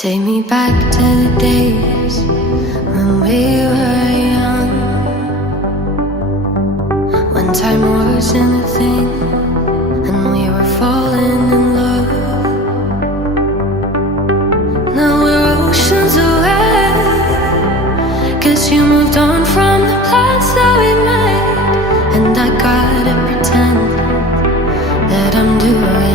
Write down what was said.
Take me back to the days when we were young, when time wasn't a thing and we were falling in love. Now we're oceans away, 'cause you moved on from the plans that we made, and I gotta pretend that I'm doing